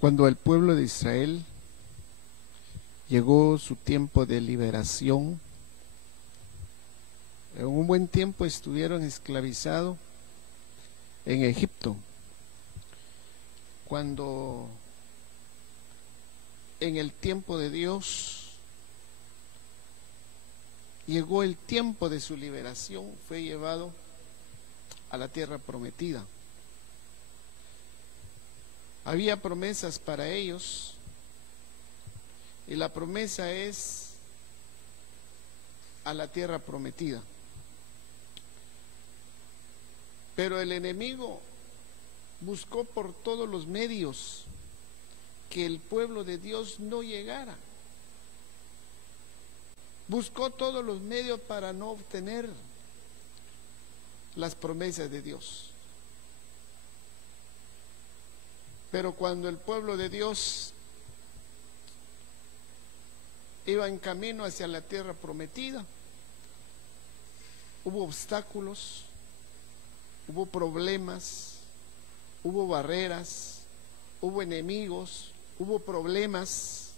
Cuando el pueblo de Israel llegó su tiempo de liberación, en un buen tiempo estuvieron esclavizados en Egipto. Cuando en el tiempo de Dios llegó el tiempo de su liberación, fue llevado a la tierra prometida. Había promesas para ellos y la promesa es a la tierra prometida. Pero el enemigo buscó por todos los medios que el pueblo de Dios no llegara. Buscó todos los medios para no obtener las promesas de Dios. Pero cuando el pueblo de Dios iba en camino hacia la tierra prometida, hubo obstáculos, hubo problemas, hubo barreras, hubo enemigos, hubo problemas,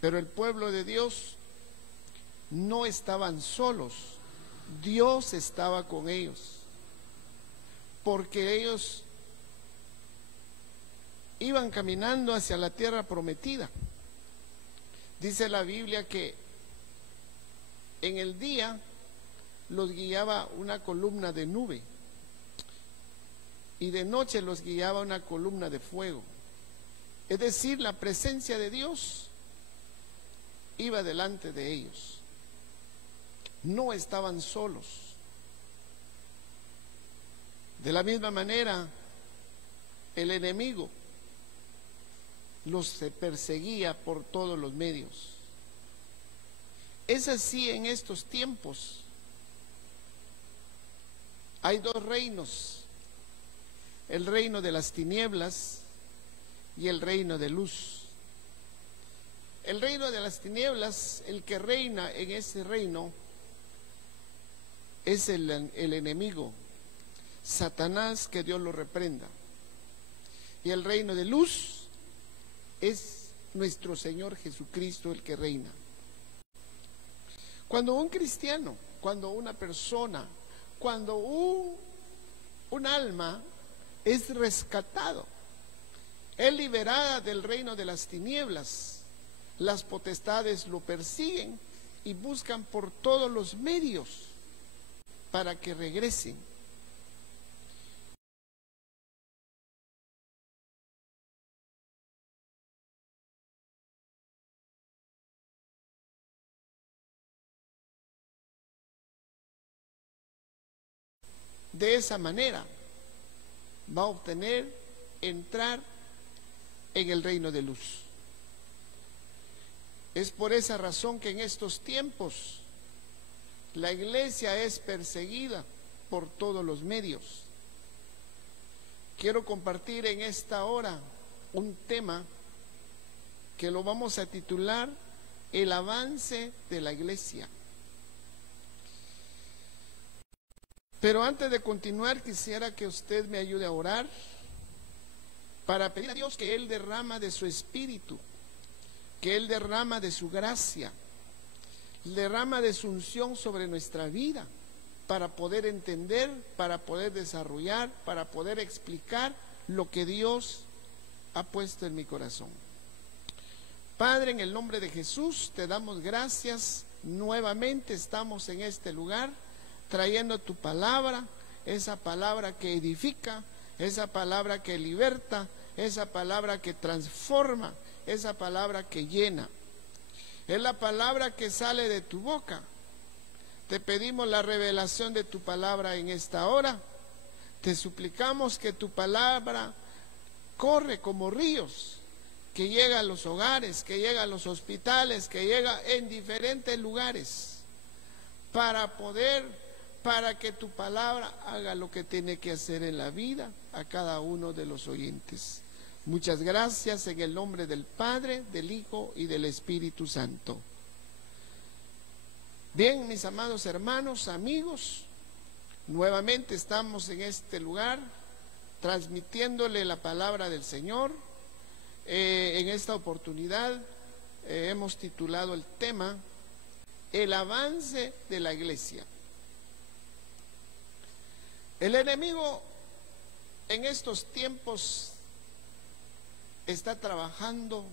pero el pueblo de Dios no estaban solos, Dios estaba con ellos, porque ellos iban caminando hacia la tierra prometida. Dice la Biblia que en el día los guiaba una columna de nube y de noche los guiaba una columna de fuego. Es decir, la presencia de Dios iba delante de ellos. No estaban solos. De la misma manera, el enemigo los perseguía por todos los medios. Es así en estos tiempos. Hay dos reinos, el reino de las tinieblas y el reino de luz. El reino de las tinieblas, el que reina en ese reino es el enemigo, Satanás, que Dios lo reprenda. Y el reino de luz es nuestro Señor Jesucristo el que reina. Cuando un cristiano, cuando una persona, cuando un alma es rescatado, es liberada del reino de las tinieblas, las potestades lo persiguen y buscan por todos los medios para que regresen. De esa manera va a obtener entrar en el reino de luz. Es por esa razón que en estos tiempos la iglesia es perseguida por todos los medios. Quiero compartir en esta hora un tema que lo vamos a titular El avance de la iglesia. Pero antes de continuar, quisiera que usted me ayude a orar para pedir a Dios que Él derrama de su espíritu, que Él derrama de su gracia, derrama de su unción sobre nuestra vida, para poder entender, para poder desarrollar, para poder explicar lo que Dios ha puesto en mi corazón. Padre, en el nombre de Jesús, te damos gracias. Nuevamente estamos en este lugar trayendo tu palabra, esa palabra que edifica, esa palabra que liberta, esa palabra que transforma, esa palabra que llena. Es la palabra que sale de tu boca. Te pedimos la revelación de tu palabra en esta hora. Te suplicamos que tu palabra corre como ríos, que llega a los hogares, que llega a los hospitales, que llega en diferentes lugares, para que tu palabra haga lo que tiene que hacer en la vida a cada uno de los oyentes. Muchas gracias en el nombre del Padre, del Hijo y del Espíritu Santo. Bien, mis amados hermanos, amigos, nuevamente estamos en este lugar transmitiéndole la palabra del Señor En esta oportunidad hemos titulado el tema El avance de la iglesia. El enemigo en estos tiempos está trabajando,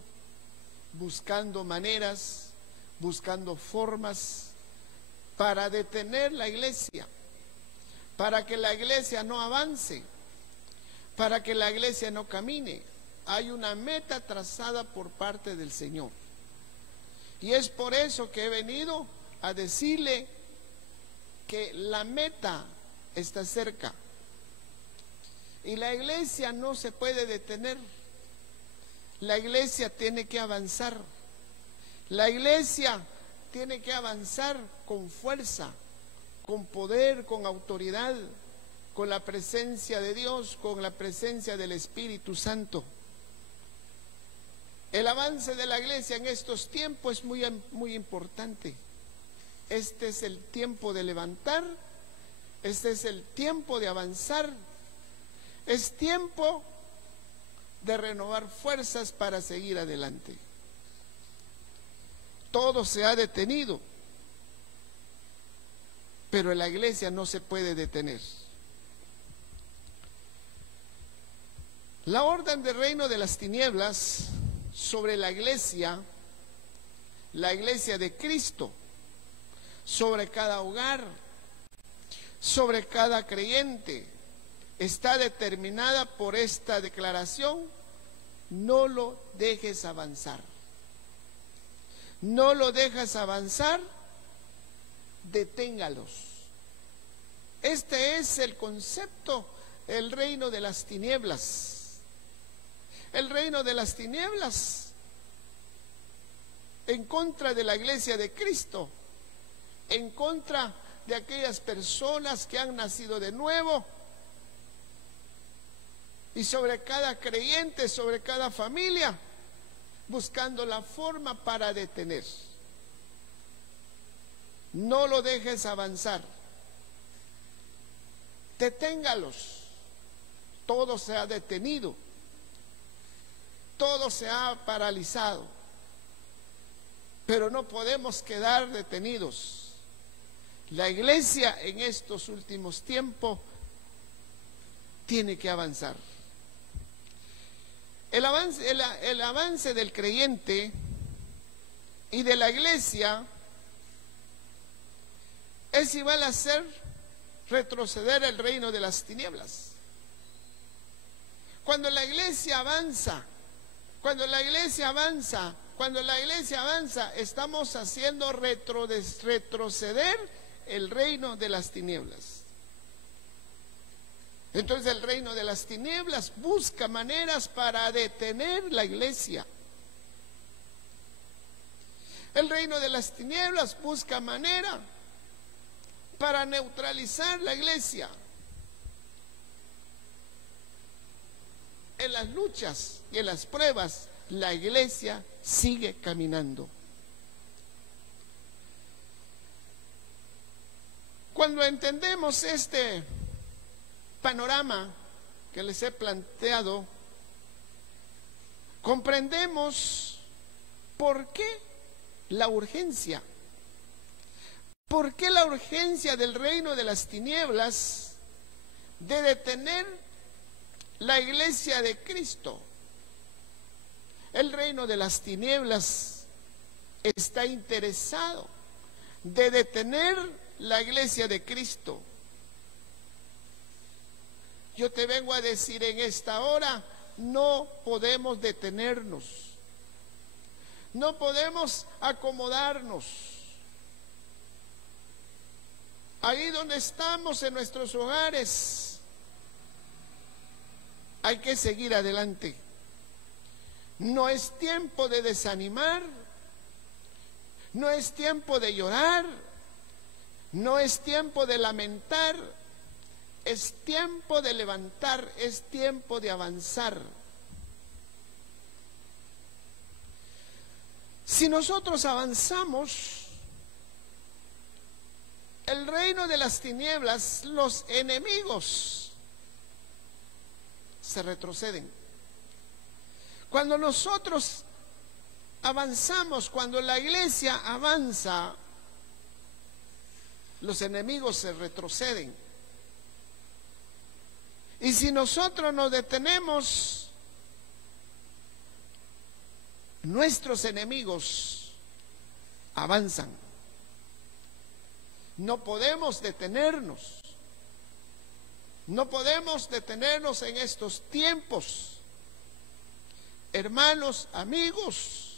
buscando maneras, buscando formas para detener la iglesia, para que la iglesia no avance, para que la iglesia no camine. Hay una meta trazada por parte del Señor. Y es por eso que he venido a decirle que la meta está cerca. Y la iglesia no se puede detener. La iglesia tiene que avanzar. La iglesia tiene que avanzar con fuerza, con poder, con autoridad, con la presencia de Dios, con la presencia del Espíritu Santo. El avance de la iglesia en estos tiempos es muy importante. Este es el tiempo de levantar, este es el tiempo de avanzar, es tiempo de renovar fuerzas para seguir adelante. Todo se ha detenido, pero la iglesia no se puede detener. La orden del reino de las tinieblas sobre la iglesia de Cristo, sobre cada hogar, sobre cada creyente, está determinada por esta declaración: no lo dejes avanzar. No lo dejas avanzar, deténgalos. Este es el concepto, el reino de las tinieblas. El reino de las tinieblas en contra de la iglesia de Cristo, en contra de aquellas personas que han nacido de nuevo, y sobre cada creyente, sobre cada familia, buscando la forma para detener. No lo dejes avanzar, deténgalos. Todo se ha detenido, todo se ha paralizado, pero no podemos quedar detenidos. La iglesia en estos últimos tiempos tiene que avanzar. El avance del creyente y de la iglesia es igual a hacer retroceder el reino de las tinieblas. Cuando la iglesia avanza, cuando la iglesia avanza, estamos haciendo retroceder el reino de las tinieblas. Entonces el reino de las tinieblas busca maneras para detener la iglesia. El reino de las tinieblas busca manera para neutralizar la iglesia. En las luchas y en las pruebas, la iglesia sigue caminando. Cuando entendemos este panorama que les he planteado, comprendemos por qué la urgencia. ¿Por qué la urgencia del reino de las tinieblas de detener la iglesia de Cristo? El reino de las tinieblas está interesado de detener la iglesia de Cristo. Yo te vengo a decir en esta hora, no podemos detenernos, no podemos acomodarnos. Ahí donde estamos en nuestros hogares, hay que seguir adelante. No es tiempo de desanimar, no es tiempo de llorar, no es tiempo de lamentar. Es tiempo de levantar, es tiempo de avanzar. Si nosotros avanzamos, el reino de las tinieblas, los enemigos se retroceden. Cuando nosotros avanzamos, cuando la iglesia avanza, los enemigos se retroceden. Y si nosotros nos detenemos, nuestros enemigos avanzan. No podemos detenernos. No podemos detenernos en estos tiempos. Hermanos, amigos,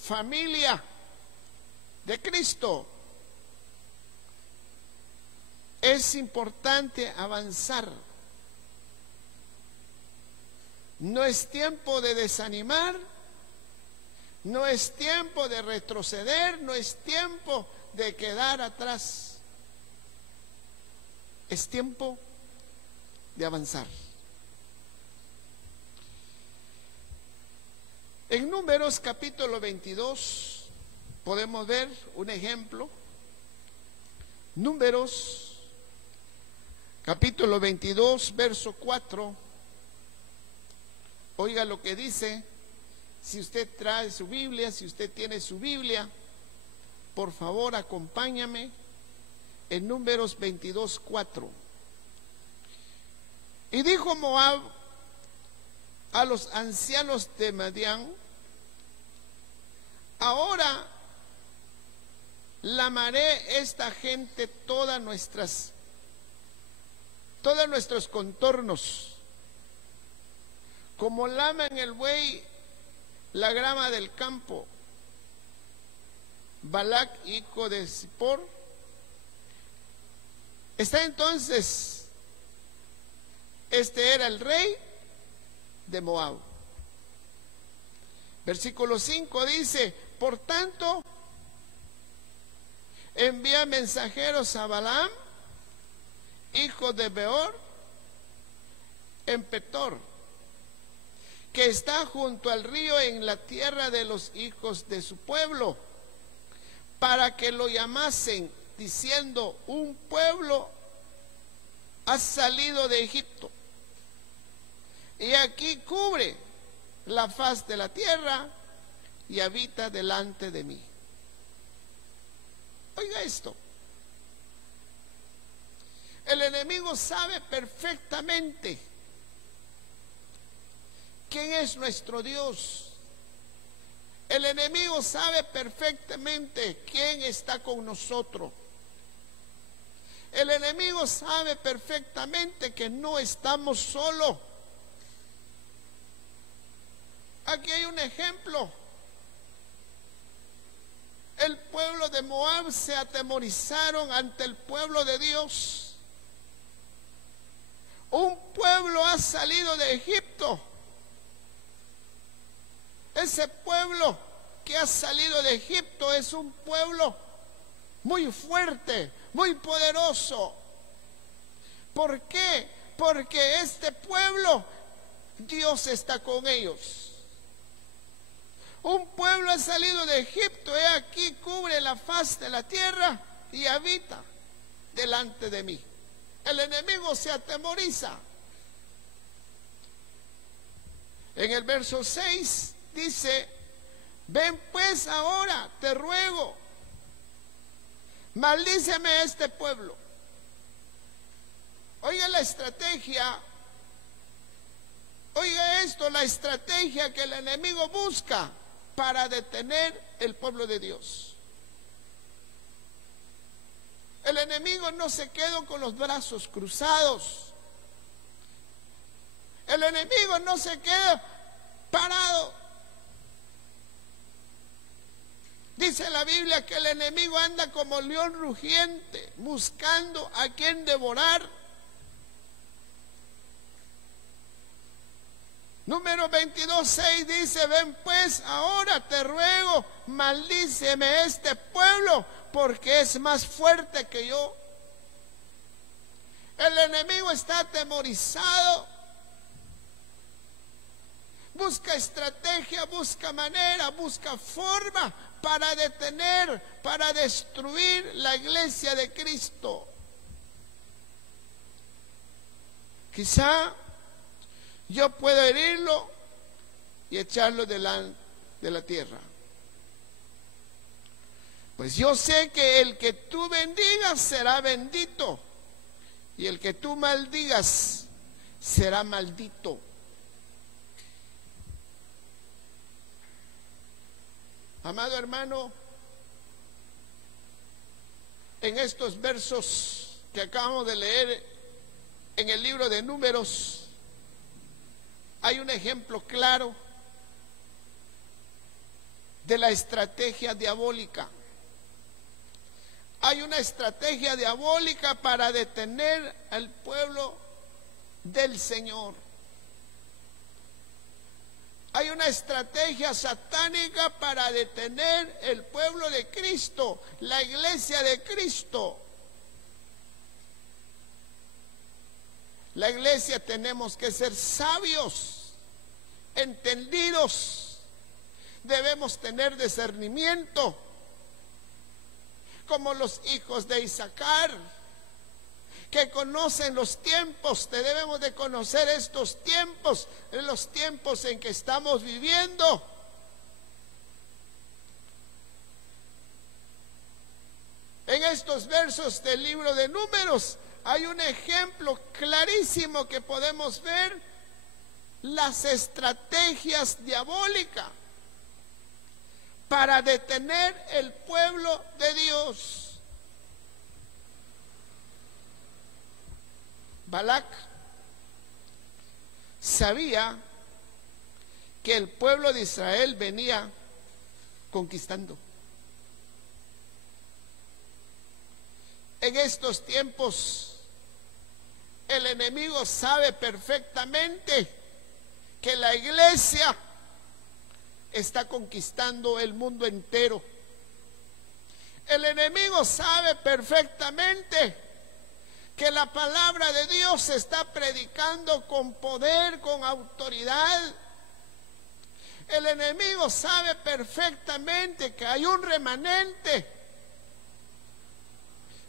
familia de Cristo, es importante avanzar. No es tiempo de desanimar, no es tiempo de retroceder, no es tiempo de quedar atrás. Es tiempo de avanzar. En Números capítulo 22 podemos ver un ejemplo. Números capítulo 22, verso 4. Oiga lo que dice. Si usted trae su Biblia, si usted tiene su Biblia, por favor acompáñame en Números 22, 4. Y dijo Moab a los ancianos de Madián: ahora lamaré esta gente todos nuestros contornos, como laman el buey la grama del campo. Balac, hijo de Zippor, está entonces, este era el rey de Moab. Versículo 5 dice: por tanto, envía mensajeros a Balaam, hijo de Beor, en Petor, que está junto al río en la tierra de los hijos de su pueblo, para que lo llamasen, diciendo: un pueblo ha salido de Egipto, y aquí cubre la faz de la tierra y habita delante de mí. Oiga esto. El enemigo sabe perfectamente quién es nuestro Dios. El enemigo sabe perfectamente quién está con nosotros. El enemigo sabe perfectamente que no estamos solos. Aquí hay un ejemplo. El pueblo de Moab se atemorizaron ante el pueblo de Dios. Un pueblo ha salido de Egipto. Ese pueblo que ha salido de Egipto es un pueblo muy fuerte, muy poderoso. ¿Por qué? Porque este pueblo, Dios está con ellos. Un pueblo ha salido de Egipto, he aquí cubre la faz de la tierra y habita delante de mí. El enemigo se atemoriza. En el verso 6 dice: ven pues ahora, te ruego, maldíceme a este pueblo. Oiga la estrategia, oiga esto, la estrategia que el enemigo busca para detener el pueblo de Dios. El enemigo no se quedó con los brazos cruzados. El enemigo no se queda parado. Dice la Biblia que el enemigo anda como león rugiente, buscando a quien devorar. Número 22:6 dice: ven pues ahora, te ruego, maldíceme este pueblo, porque es más fuerte que yo. El enemigo está atemorizado. Busca estrategia, busca manera, busca forma para detener, para destruir la iglesia de Cristo. Quizá yo puedo herirlo, y echarlo delante de la tierra. Pues yo sé que el que tú bendigas será bendito, y el que tú maldigas será maldito. Amado hermano, en estos versos que acabamos de leer en el libro de Números, hay un ejemplo claro de la estrategia diabólica. Hay una estrategia diabólica para detener al pueblo del Señor. Hay una estrategia satánica para detener el pueblo de Cristo, la iglesia de Cristo. La iglesia tenemos que ser sabios, entendidos. Debemos tener discernimiento, como los hijos de Isaacar, que conocen los tiempos. Debemos de conocer estos tiempos, los tiempos en que estamos viviendo. En estos versos del libro de Números hay un ejemplo clarísimo que podemos ver las estrategias diabólicas para detener el pueblo de Dios. Balac sabía que el pueblo de Israel venía conquistando. En estos tiempos, el enemigo sabe perfectamente que la iglesia está conquistando el mundo entero. El enemigo sabe perfectamente que la palabra de Dios se está predicando con poder, con autoridad. El enemigo sabe perfectamente que hay un remanente.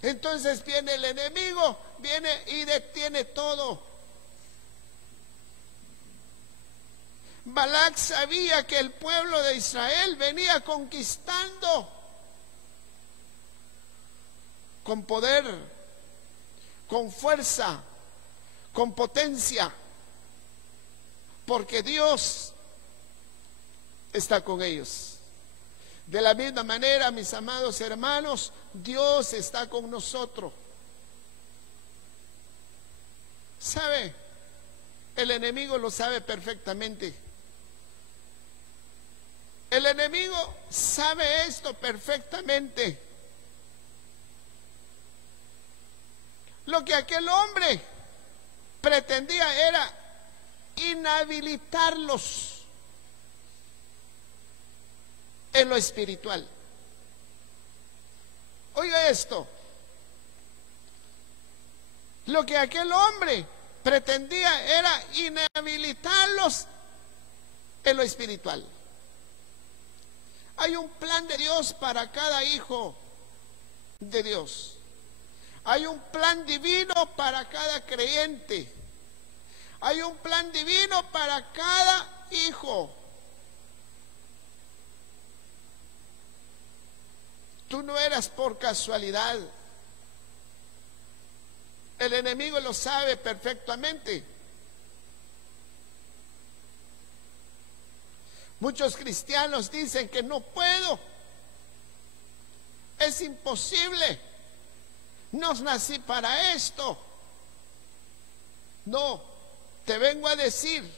Entonces viene el enemigo, viene y detiene todo. Balac sabía que el pueblo de Israel venía conquistando con poder, con fuerza, con potencia, porque Dios está con ellos. De la misma manera, mis amados hermanos, Dios está con nosotros. ¿Sabe? El enemigo lo sabe perfectamente. El enemigo sabe esto perfectamente. Lo que aquel hombre pretendía era inhabilitarlos en lo espiritual. Oiga esto. Lo que aquel hombre pretendía era inhabilitarlos en lo espiritual. Hay un plan de Dios para cada hijo de Dios. Hay un plan divino para cada creyente. Hay un plan divino para cada hijo. Tú no eras por casualidad. El enemigo lo sabe perfectamente. Muchos cristianos dicen que no puedo. Es imposible. No nací para esto. No, te vengo a decir,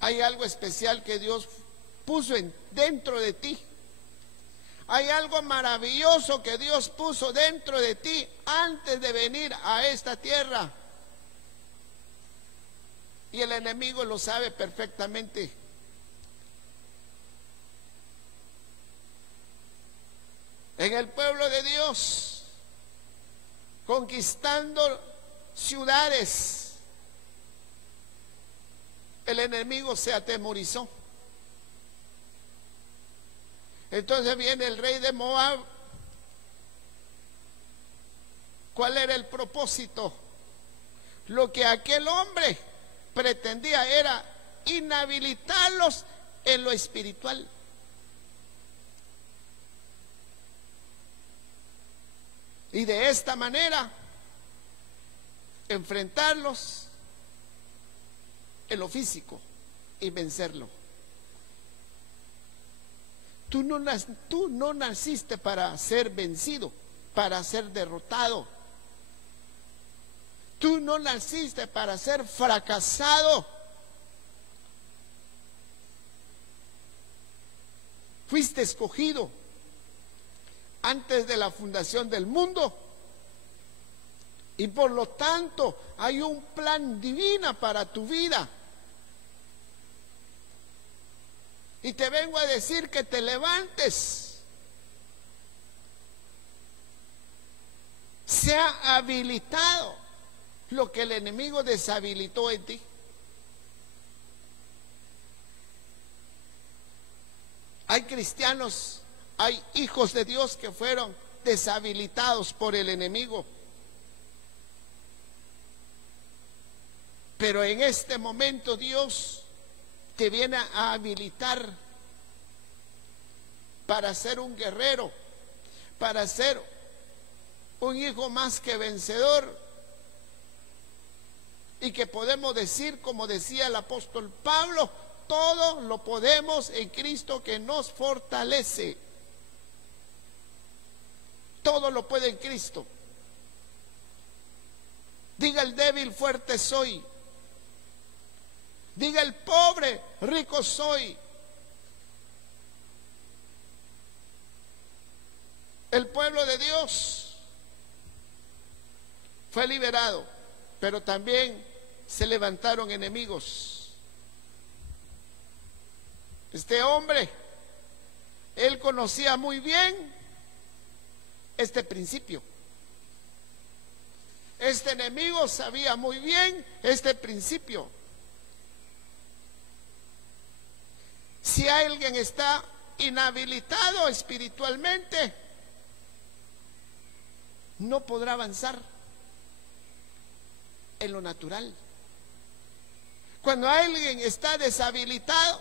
hay algo especial que Dios puso dentro de ti. Hay algo maravilloso que Dios puso dentro de ti antes de venir a esta tierra. Y el enemigo lo sabe perfectamente. En el pueblo de Dios, conquistando ciudades, el enemigo se atemorizó. Entonces viene el rey de Moab. ¿Cuál era el propósito? Lo que aquel hombre pretendía era inhabilitarlos en lo espiritual. Y de esta manera enfrentarlos en lo físico y vencerlo. Tú no naciste para ser vencido, para ser derrotado. Tú no naciste para ser fracasado. Fuiste escogido antes de la fundación del mundo. Y por lo tanto hay un plan divino para tu vida. Y te vengo a decir que te levantes. Se ha habilitado lo que el enemigo deshabilitó en ti. Hay cristianos, hay hijos de Dios que fueron deshabilitados por el enemigo. Pero en este momento Dios te viene a habilitar para ser un guerrero, para ser un hijo más que vencedor, y que podemos decir, como decía el apóstol Pablo, todo lo podemos en Cristo que nos fortalece. Todo lo puede en Cristo. Diga el débil, fuerte soy. Diga el pobre, rico soy. El pueblo de Dios fue liberado, pero también se levantaron enemigos. Este hombre, él conocía muy bien este principio. Este enemigo sabía muy bien este principio. Si alguien está inhabilitado espiritualmente, no podrá avanzar en lo natural. Cuando alguien está deshabilitado,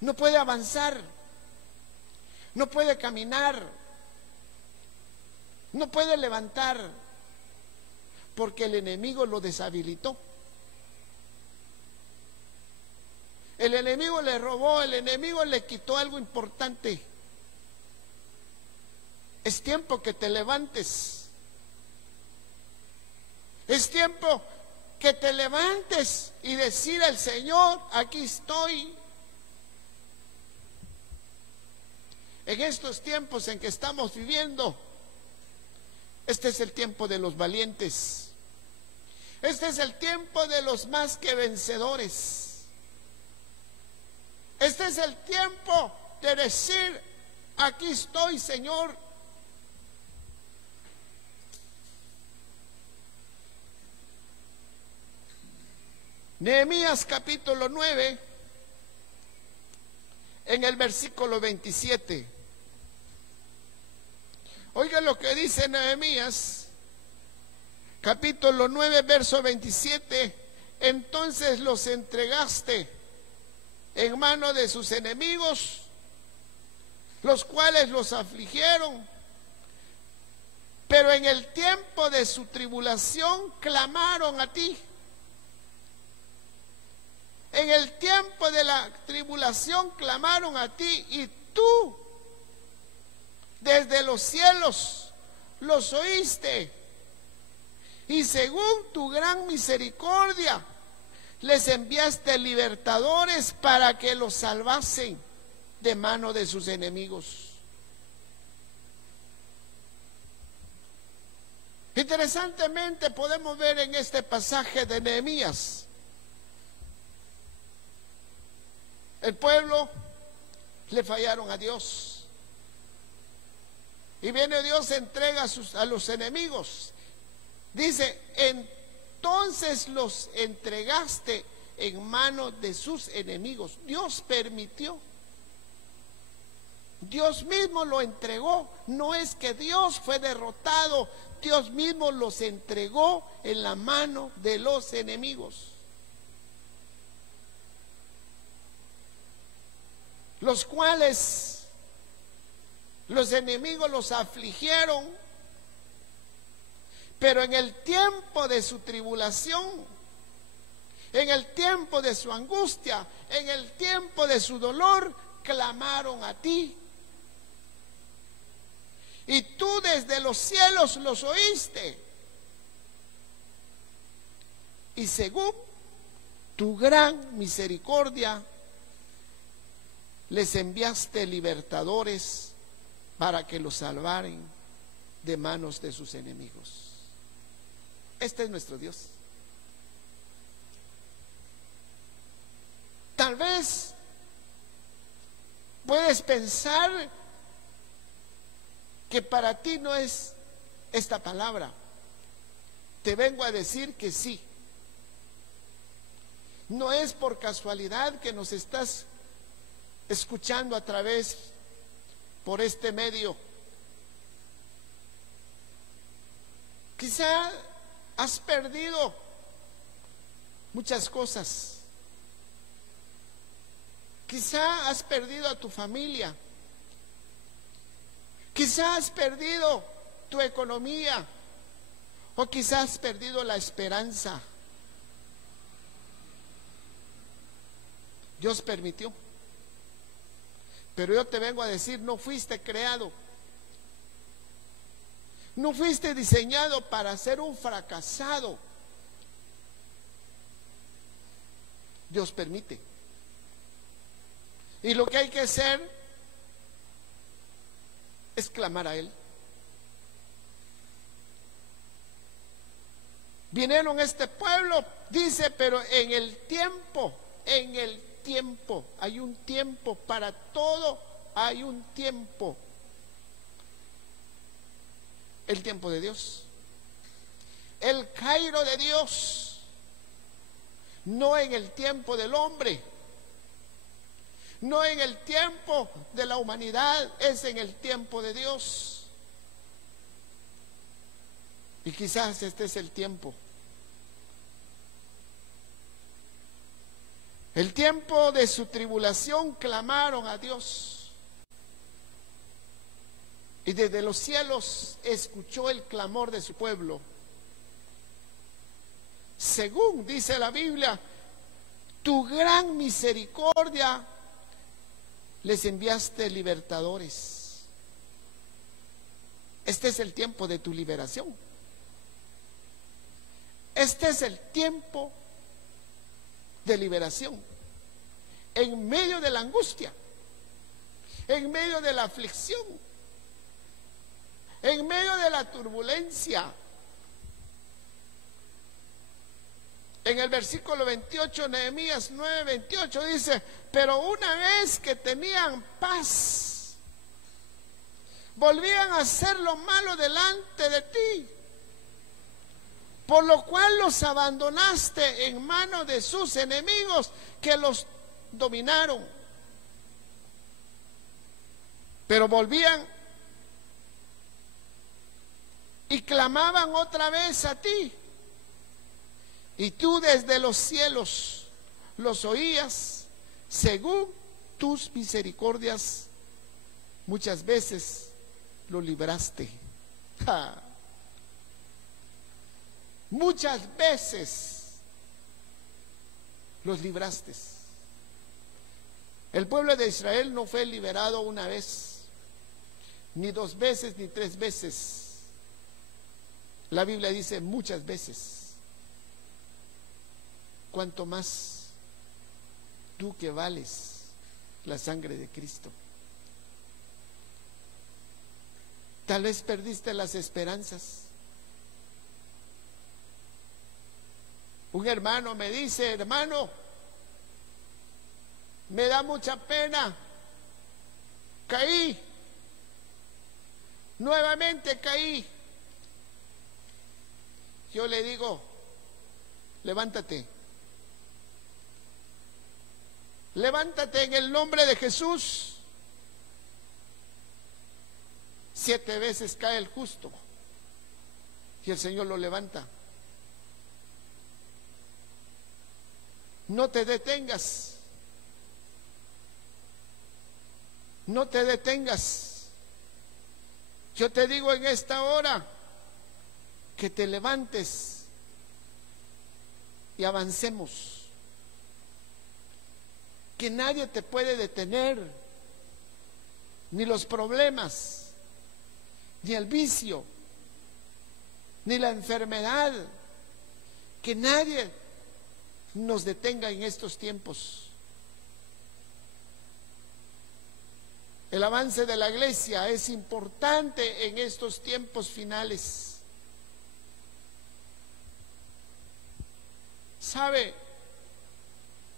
no puede avanzar, no puede caminar, no puede levantar, porque el enemigo lo deshabilitó. El enemigo le robó, el enemigo le quitó algo importante. Es tiempo que te levantes. Es tiempo que te levantes y decir al Señor, aquí estoy. En estos tiempos en que estamos viviendo, este es el tiempo de los valientes. Este es el tiempo de los más que vencedores. Este es el tiempo de decir, aquí estoy, Señor. Nehemías capítulo 9, en el versículo 27. Oiga lo que dice Nehemías, capítulo 9, verso 27. Entonces los entregaste en mano de sus enemigos, los cuales los afligieron, pero en el tiempo de su tribulación clamaron a ti. En el tiempo de la tribulación clamaron a ti, y tú desde los cielos los oíste, y según tu gran misericordia les enviaste libertadores para que los salvasen de mano de sus enemigos. Interesantemente podemos ver en este pasaje de Nehemías, el pueblo le fallaron a Dios, y viene Dios, entrega a los enemigos. Dice, entonces los entregaste en manos de sus enemigos. Dios permitió. Dios mismo lo entregó. No es que Dios fue derrotado. Dios mismo los entregó en la mano de los enemigos. los cuales los enemigos los afligieron, pero en el tiempo de su tribulación, en el tiempo de su angustia, en el tiempo de su dolor, clamaron a ti. Y tú desde los cielos los oíste. Y según tu gran misericordia, les enviaste libertadores para que los salvaren de manos de sus enemigos. Este es nuestro Dios. Tal vez puedes pensar que para ti no es esta palabra. Te vengo a decir que sí. No es por casualidad que nos estás escuchando a través por este medio. Quizá has perdido muchas cosas. Quizá has perdido a tu familia. Quizá has perdido tu economía. O quizás has perdido la esperanza. Dios permitió. Pero yo te vengo a decir, no fuiste creado. No fuiste diseñado para ser un fracasado. Dios permite. Y lo que hay que hacer es clamar a Él. Vinieron este pueblo, dice, pero en el tiempo, hay un tiempo para todo, hay un tiempo. El tiempo de Dios, el Cairo de Dios, no en el tiempo del hombre, no en el tiempo de la humanidad, es en el tiempo de Dios. Y quizás este es el tiempo. El tiempo de su tribulación clamaron a Dios. Y desde los cielos escuchó el clamor de su pueblo. Según dice la Biblia, tu gran misericordia les enviaste libertadores. Este es el tiempo de tu liberación. Este es el tiempo de liberación. En medio de la angustia, en medio de la aflicción, en medio de la turbulencia. En el versículo 28, Nehemías 9:28 dice: pero una vez que tenían paz, volvían a hacer lo malo delante de ti, por lo cual los abandonaste en manos de sus enemigos que los dominaron. Pero volvían y clamaban otra vez a ti, y tú desde los cielos los oías, según tus misericordias muchas veces los libraste. Muchas veces los libraste. El pueblo de Israel no fue liberado una vez, ni dos veces, ni tres veces. La Biblia dice muchas veces. Cuanto más tú que vales la sangre de Cristo. Tal vez perdiste las esperanzas. Un hermano me dice: hermano, me da mucha pena, caí, nuevamente caí. Yo le digo: levántate, levántate en el nombre de Jesús. 7 veces cae el justo y el Señor lo levanta. No te detengas. No te detengas. Yo te digo en esta hora que te levantes y avancemos. Que nadie te puede detener, ni los problemas, ni el vicio, ni la enfermedad. Que nadie nos detenga en estos tiempos. El avance de la iglesia es importante en estos tiempos finales. ¿Sabe?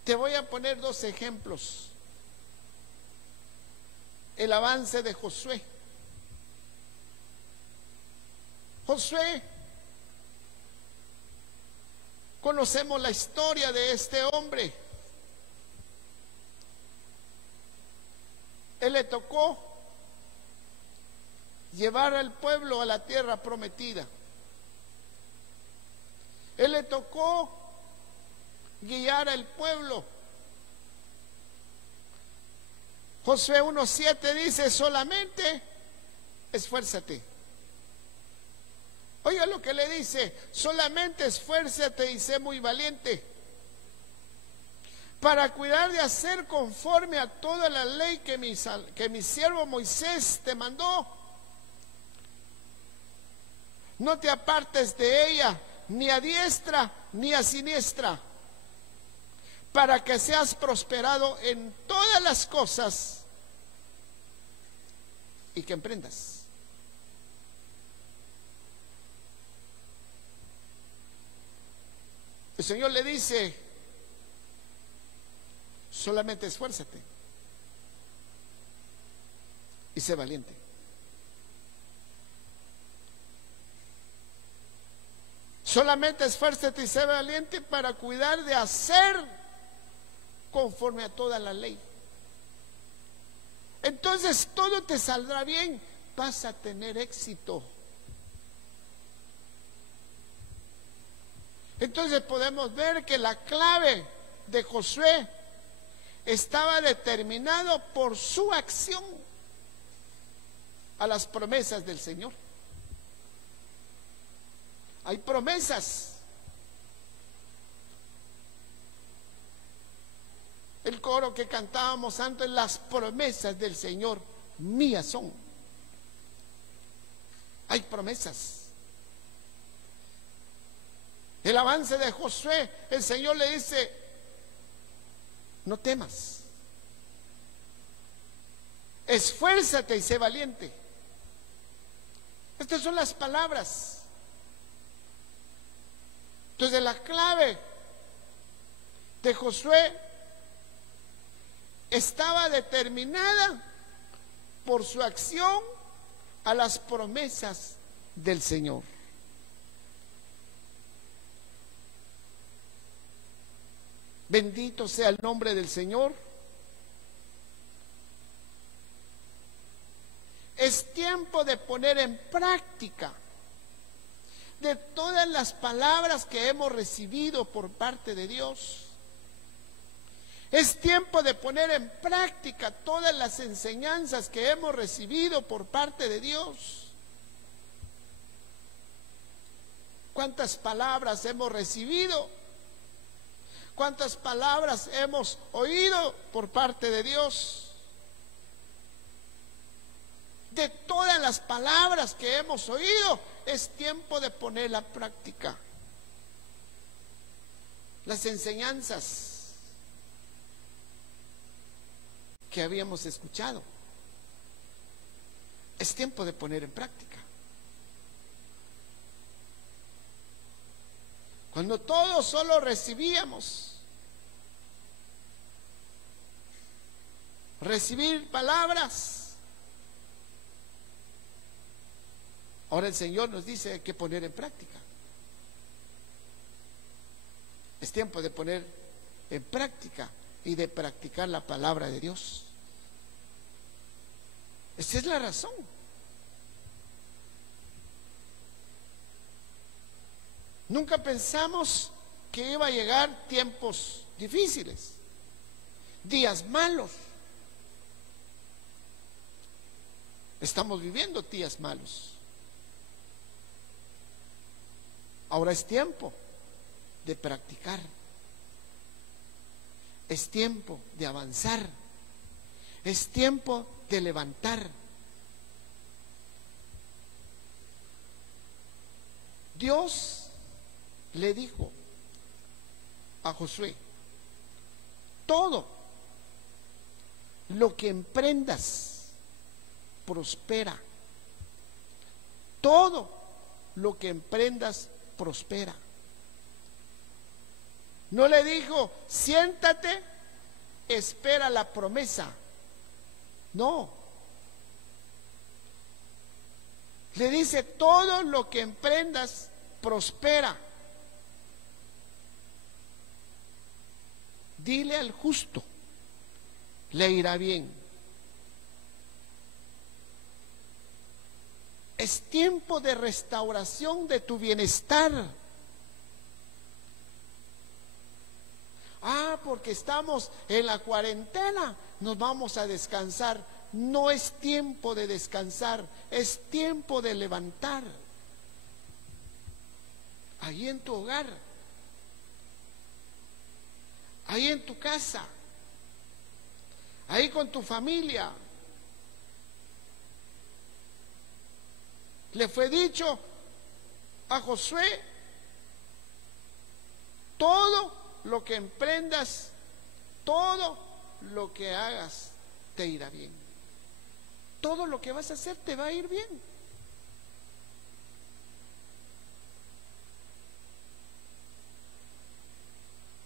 Te voy a poner dos ejemplos. El avance de Josué. Josué, conocemos la historia de este hombre. Él le tocó llevar al pueblo a la tierra prometida. Él le tocó guiar al pueblo. Josué 1:7 dice: solamente esfuérzate. Oiga lo que le dice: solamente esfuérzate y sé muy valiente para cuidar de hacer conforme a toda la ley que mi siervo Moisés te mandó. No te apartes de ella, ni a diestra ni a siniestra, para que seas prosperado en todas las cosas y que emprendas. El Señor le dice: solamente esfuérzate y sé valiente. Solamente esfuérzate y sé valiente para cuidar de hacer conforme a toda la ley. Entonces todo te saldrá bien, vas a tener éxito. Entonces podemos ver que la clave de Josué estaba determinado por su acción a las promesas del Señor. Hay promesas. El coro que cantábamos antes: las promesas del Señor mías son. Hay promesas. El avance de Josué, el Señor le dice: no temas, esfuérzate y sé valiente. Estas son las palabras. Entonces la clave de Josué estaba determinada por su acción a las promesas del Señor. Bendito sea el nombre del Señor. Es tiempo de poner en práctica de todas las palabras que hemos recibido por parte de Dios. Es tiempo de poner en práctica todas las enseñanzas que hemos recibido por parte de Dios. ¿Cuántas palabras hemos recibido? ¿Cuántas palabras hemos oído por parte de Dios? De todas las palabras que hemos oído, es tiempo de poner la práctica. Las enseñanzas que habíamos escuchado, es tiempo de poner en práctica. Cuando todos solo recibíamos, recibir palabras, ahora el Señor nos dice: hay que poner en práctica. Es tiempo de poner en práctica y de practicar la palabra de Dios. Esa es la razón. Nunca pensamos que iba a llegar tiempos difíciles, días malos. Estamos viviendo días malos. Ahora es tiempo de practicar. Es tiempo de avanzar. Es tiempo de levantar. Dios le dijo a Josué: todo lo que emprendas prospera. Todo lo que emprendas prospera. No le dijo: siéntate, espera la promesa. No. Le dice: todo lo que emprendas prospera. Dile al justo: le irá bien. Es tiempo de restauración de tu bienestar. Porque estamos en la cuarentena, nos vamos a descansar. No es tiempo de descansar, es tiempo de levantar. Ahí en tu hogar, ahí en tu casa, ahí con tu familia. Le fue dicho a Josué: todo lo que emprendas, todo lo que hagas, te irá bien. Todo lo que vas a hacer te va a ir bien.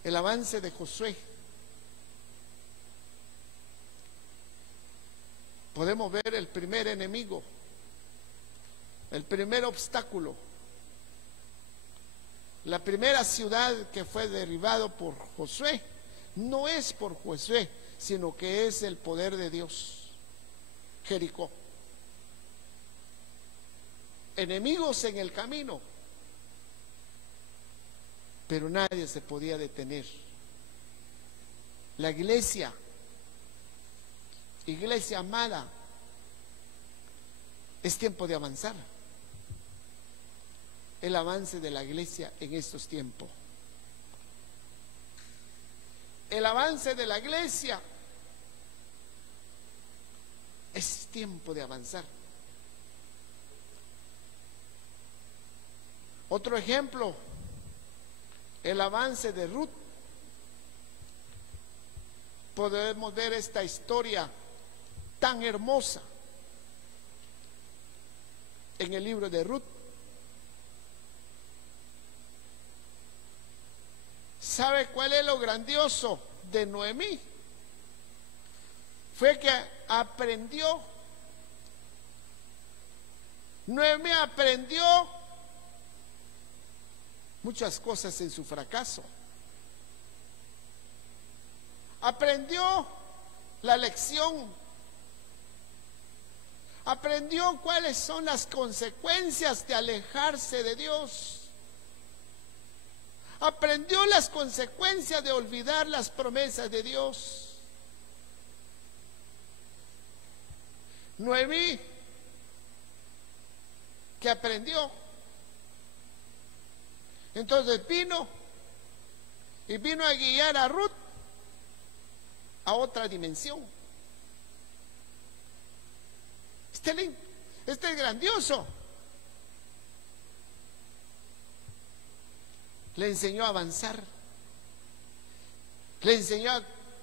El avance de Josué. Podemos ver el primer enemigo, el primer obstáculo, la primera ciudad que fue derribado por Josué. No es por Josué, sino que es el poder de Dios. Jericó. Enemigos en el camino, pero nadie se podía detener. La iglesia amada, es tiempo de avanzar. El avance de la iglesia en estos tiempos. El avance de la iglesia, es tiempo de avanzar. Otro ejemplo, el avance de Ruth. Podemos ver esta historia tan hermosa en el libro de Ruth. ¿Sabe cuál es lo grandioso de Noemí? Fue que aprendió. Noemí aprendió muchas cosas en su fracaso. Aprendió la lección. Aprendió cuáles son las consecuencias de alejarse de Dios. Aprendió las consecuencias de olvidar las promesas de Dios. Noemí, que aprendió, entonces vino a guiar a Ruth a otra dimensión. Este es grandioso. Le enseñó a avanzar, le enseñó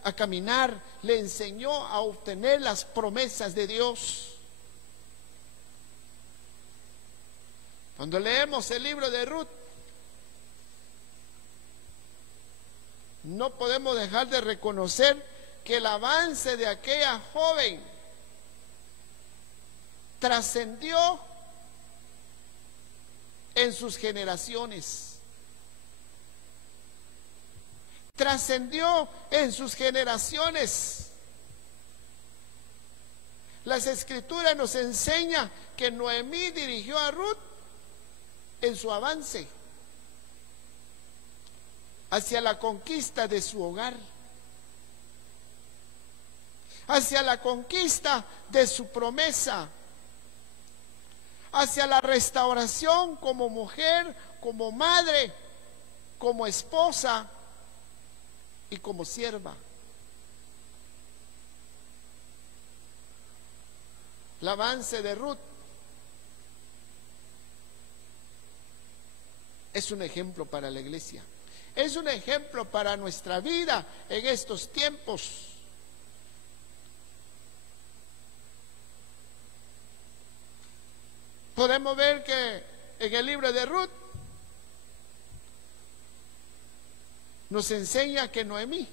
a caminar, le enseñó a obtener las promesas de Dios. Cuando leemos el libro de Ruth, no podemos dejar de reconocer que el avance de aquella joven trascendió en sus generaciones. Trascendió en sus generaciones. Las escrituras nos enseñan que Noemí dirigió a Ruth en su avance hacia la conquista de su hogar, hacia la conquista de su promesa, hacia la restauración como mujer, como madre, como esposa y como sierva. El avance de Ruth es un ejemplo para la iglesia, es un ejemplo para nuestra vida en estos tiempos. Podemos ver que en el libro de Ruth nos enseña que Noemí,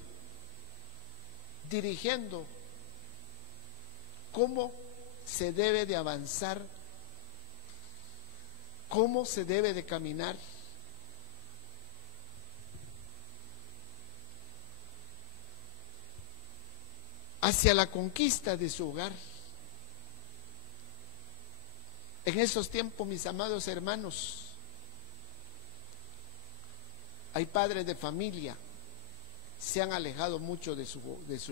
dirigiendo cómo se debe de avanzar, cómo se debe de caminar. Hacia la conquista de su hogar. En esos tiempos, mis amados hermanos, hay padres de familia, se han alejado mucho de su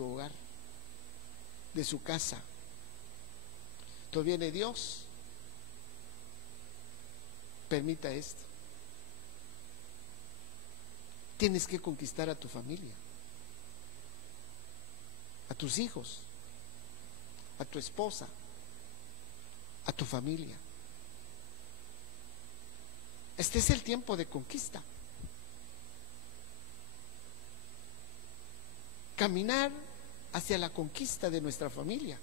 hogar, de su casa. Entonces viene Dios, permita esto. Tienes que conquistar a tu familia, a tus hijos, a tu esposa, a tu familia. Este es el tiempo de conquista. Caminar hacia la conquista de nuestra familia.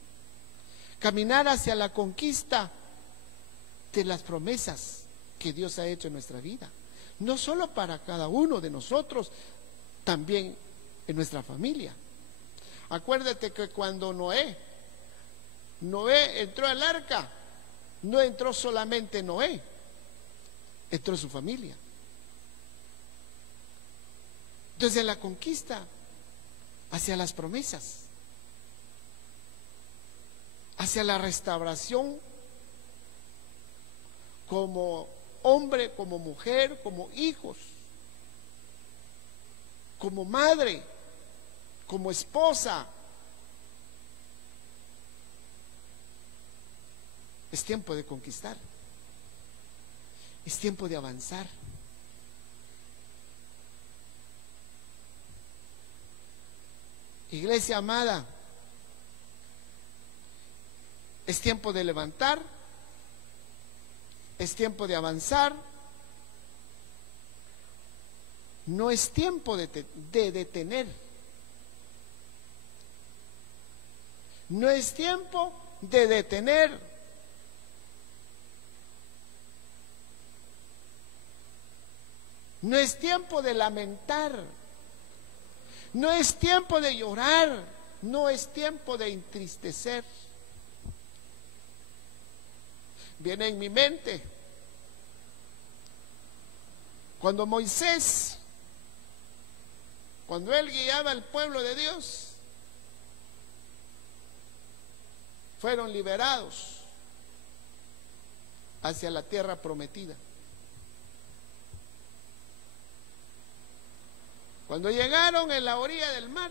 Caminar hacia la conquista de las promesas que Dios ha hecho en nuestra vida. No solo para cada uno de nosotros, también en nuestra familia. Acuérdate que cuando Noé entró al arca, no entró solamente Noé, entró su familia. Entonces la conquista hacia las promesas, hacia la restauración como hombre, como mujer, como hijos, como madre, como esposa. Es tiempo de conquistar, es tiempo de avanzar. Iglesia amada, es tiempo de levantar, es tiempo de avanzar, no es tiempo de detener, no es tiempo de detener. No es tiempo de lamentar, no es tiempo de llorar, no es tiempo de entristecer. Viene en mi mente cuando Moisés, cuando él guiaba al pueblo de Dios, fueron liberados hacia la tierra prometida. Cuando llegaron en la orilla del mar,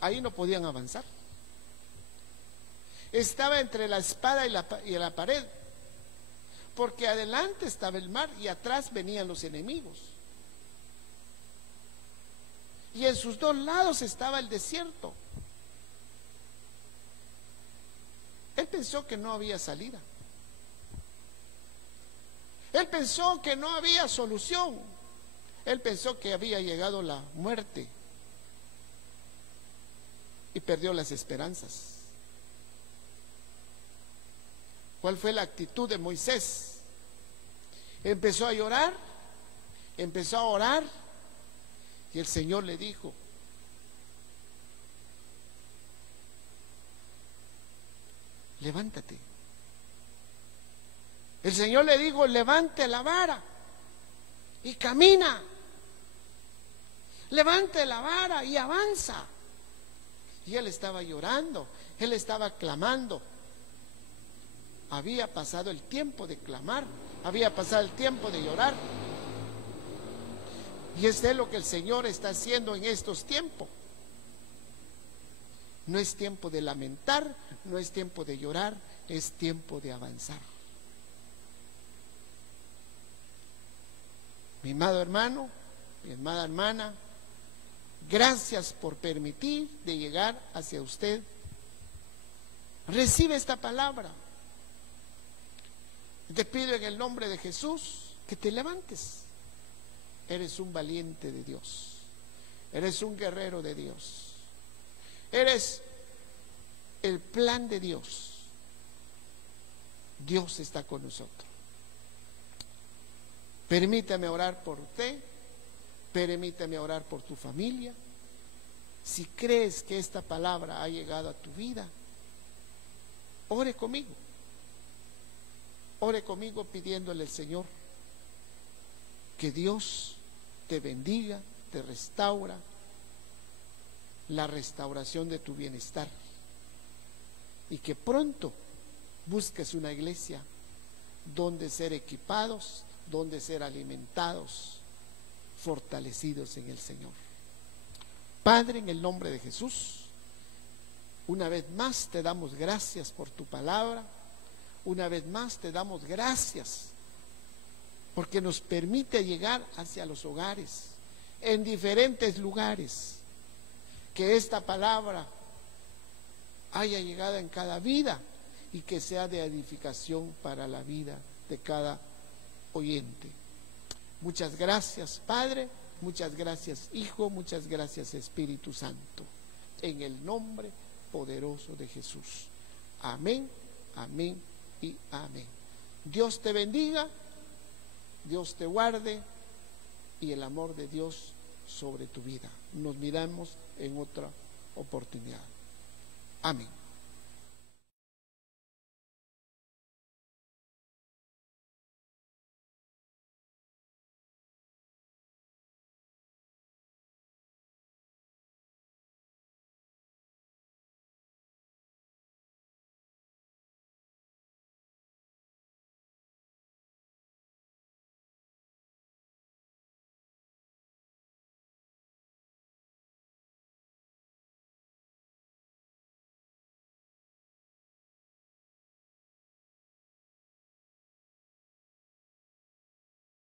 ahí no podían avanzar. Estaba entre la espada y la pared, porque adelante estaba el mar y atrás venían los enemigos. Y en sus dos lados estaba el desierto. Él pensó que no había salida. Él pensó que no había solución. Él pensó que había llegado la muerte y perdió las esperanzas. ¿Cuál fue la actitud de Moisés? Empezó a llorar, empezó a orar y el Señor le dijo: levántate. El Señor le dijo: levante la vara y camina. Levante la vara y avanza. Y él estaba llorando, él estaba clamando. Había pasado el tiempo de clamar, había pasado el tiempo de llorar. Y es de lo que el Señor está haciendo en estos tiempos. No es tiempo de lamentar, no es tiempo de llorar, es tiempo de avanzar. Mi amado hermano, mi amada hermana, gracias por permitir de llegar hacia usted. Recibe esta palabra. Te pido en el nombre de Jesús que te levantes. Eres un valiente de Dios. Eres un guerrero de Dios. Eres el plan de Dios. Dios está con nosotros. Permítame orar por usted. Permítame orar por tu familia. Si crees que esta palabra ha llegado a tu vida, ore conmigo. Ore conmigo pidiéndole al Señor que Dios te bendiga, te restaura, la restauración de tu bienestar, y que pronto busques una iglesia donde ser equipados, donde ser alimentados, fortalecidos en el Señor. Padre, en el nombre de Jesús, una vez más te damos gracias por tu palabra. Una vez más te damos gracias porque nos permite llegar hacia los hogares, en diferentes lugares. Que esta palabra haya llegado en cada vida y que sea de edificación para la vida de cada oyente. Muchas gracias, Padre. Muchas gracias, Hijo. Muchas gracias, Espíritu Santo. En el nombre poderoso de Jesús. Amén, amén y amén. Dios te bendiga, Dios te guarde y el amor de Dios sobre tu vida. Nos miramos en otra oportunidad. Amén.